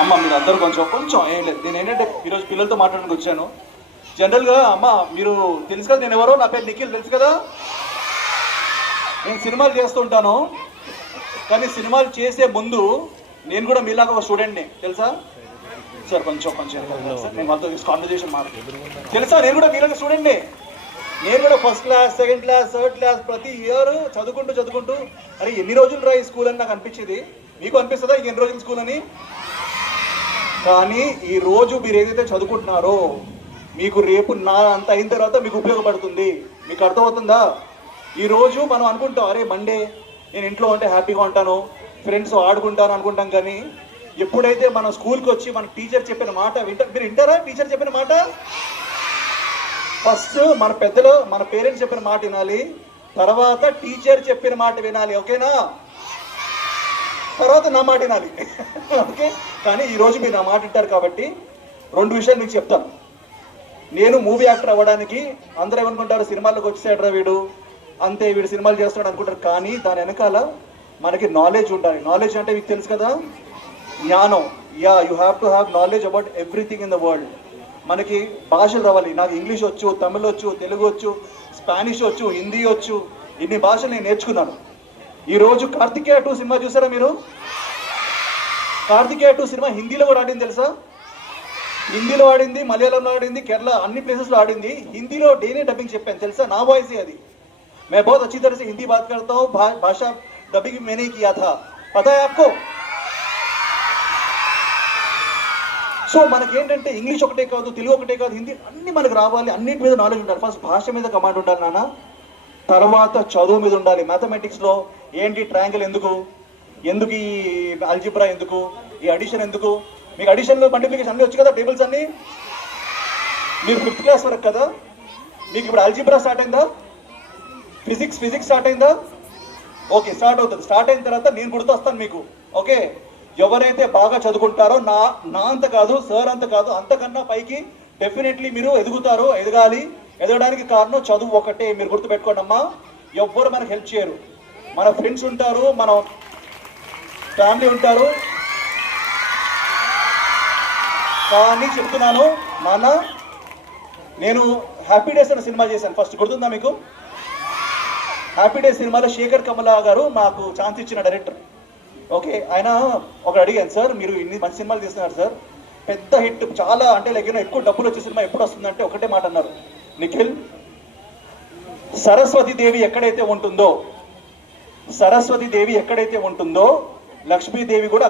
అమ్మ మీరు అందరూ కొంచెం కొంచెం ఏం లేదు. నేను ఏంటంటే ఈరోజు పిల్లలతో మాట్లాడడానికి వచ్చాను. జనరల్గా అమ్మ మీరు తెలుసు కదా నేను ఎవరో, నా పేరు నిఖిల్ తెలుసు కదా. నేను సినిమాలు చేస్తుంటాను, కానీ సినిమాలు చేసే ముందు నేను కూడా మీలాగా ఒక స్టూడెంట్ని తెలుసా సార్. కొంచెం కొంచెం సార్ నేను వాళ్ళతో కాన్వర్జేషన్ తెలుసా, నేను కూడా మీలాగా స్టూడెంట్ని. నేను కూడా first class, second class, third class ప్రతి ఇయర్ చదువుకుంటూ అరే ఎన్ని రోజులు రా ఈ స్కూల్ అని నాకు అనిపించేది. మీకు అనిపిస్తుందా ఎన్ని రోజులు స్కూల్ అని? కానీ ఈ రోజు మీరు ఏదైతే చదువుకుంటున్నారో మీకు రేపు నా అంత అయిన తర్వాత మీకు ఉపయోగపడుతుంది. మీకు అర్థమవుతుందా? ఈరోజు మనం అనుకుంటాం అరే మండే నేను ఇంట్లో ఉంటే హ్యాపీగా ఉంటాను, ఫ్రెండ్స్ ఆడుకుంటాను అనుకుంటాం. కానీ ఎప్పుడైతే మనం స్కూల్కి వచ్చి మన టీచర్ చెప్పిన మాట మీరు వింటారా? టీచర్ చెప్పిన మాట ఫస్ట్ మన పెద్దలు మన పేరెంట్స్ చెప్పిన మాట వినాలి, తర్వాత టీచర్ చెప్పిన మాట వినాలి. ఓకేనా? తర్వాత నా మాట వినాలి. ఓకే. కానీ ఈరోజు మీరు నా మాట వింటారు కాబట్టి 2 విషయాలు మీకు చెప్తాను. నేను మూవీ యాక్టర్ అవ్వడానికి అందరూ ఏమనుకుంటారు, సినిమాల్లోకి వచ్చేసాడరా వీడు, అంతే వీడు సినిమాలు చేస్తున్నాడు అనుకుంటారు. కానీ దాని వెనకాల మనకి నాలెడ్జ్ ఉండాలి. నాలెడ్జ్ అంటే మీకు తెలుసు కదా, జ్ఞానం. Yeah, you have to have knowledge about everything in the world. మనకి భాషలు రావాలి. నాకు ఇంగ్లీష్ వచ్చు, తమిళ్ వచ్చు, తెలుగు వచ్చు, స్పానిష్ వచ్చు, హిందీ వచ్చు. ఇన్ని భాషలు నేను నేర్చుకున్నాను. ఈరోజు కార్తికేయ 2 సినిమా చూసారా మీరు? కార్తికేయ 2 సినిమా హిందీలో కూడా ఆడింది తెలుసా? హిందీలో ఆడింది, మలయాళంలో ఆడింది, కేరళ అన్ని ప్లేసెస్లో ఆడింది. హిందీలో నేనే డబ్బింగ్ చెప్పాను తెలుసా, నా వాయిస్ అది. मैं बहुत अच्छी तरह से हिंदी बात करता हूँ, भाषा डबिंग मैंने ही किया था, पता है आपको? సో మనకి ఏంటంటే ఇంగ్లీష్ ఒకటే కాదు, తెలుగు ఒకటే కాదు, హిందీ అన్ని మనకు రావాలి. అన్నింటి మీద నాలెడ్జ్ ఉండాలి. ఫస్ట్ భాష మీద కమాండ్ ఉండాలి నాన్న, తర్వాత చదువు మీద ఉండాలి. మ్యాథమెటిక్స్లో ఏంటి ట్రయాంగిల్ ఎందుకు, ఎందుకు ఈ అల్జిబ్రా ఎందుకు, ఈ అడిషన్ ఎందుకు? మీకు అడిషన్లో మల్టిప్లికేషన్ అన్నీ వచ్చు కదా, టేబుల్స్ అన్నీ. మీరు 5th క్లాస్ వరకు కదా. మీకు ఇప్పుడు అల్జిబ్రా స్టార్ట్ అయిందా? ఫిజిక్స్ స్టార్ట్ అయిందా? ఓకే, స్టార్ట్ అవుతుంది. స్టార్ట్ అయిన తర్వాత నేను గుర్తొస్తాను మీకు. ఓకే, ఎవరైతే బాగా చదువుకుంటారో నా అంత కాదు, సార్ అంత కాదు, అంతకన్నా పైకి డెఫినెట్లీ మీరు ఎదుగుతారు. ఎదగాలి. ఎదగడానికి కారణం చదువు ఒకటే. మీరు గుర్తుపెట్టుకోండి అమ్మా. ఎవ్వరు మనకు హెల్ప్ చేయరు. మన ఫ్రెండ్స్ ఉంటారు, మన ఫ్యామిలీ ఉంటారు. కానీ చెప్తున్నాను నాన్న, నేను హ్యాపీ డేస్ అనే సినిమా చేశాను. ఫస్ట్ గుర్తుందా మీకు? హ్యాపీ డేస్ సినిమాలో శేఖర్ కమలా గారు నాకు ఛాన్స్ ఇచ్చిన డైరెక్టర్. ఓకే, ఆయన ఒకటి అడిగాను, సార్ మీరు ఇన్ని మంచి సినిమాలు తీస్తున్నారు సార్, పెద్ద హిట్ చాలా అంటే ఎక్కువ డబ్బులు వచ్చే సినిమా ఎప్పుడు వస్తుందంటే ఒకటే మాట అన్నారు, నిఖిల్ సరస్వతి దేవి ఎక్కడైతే ఉంటుందో లక్ష్మీదేవి కూడా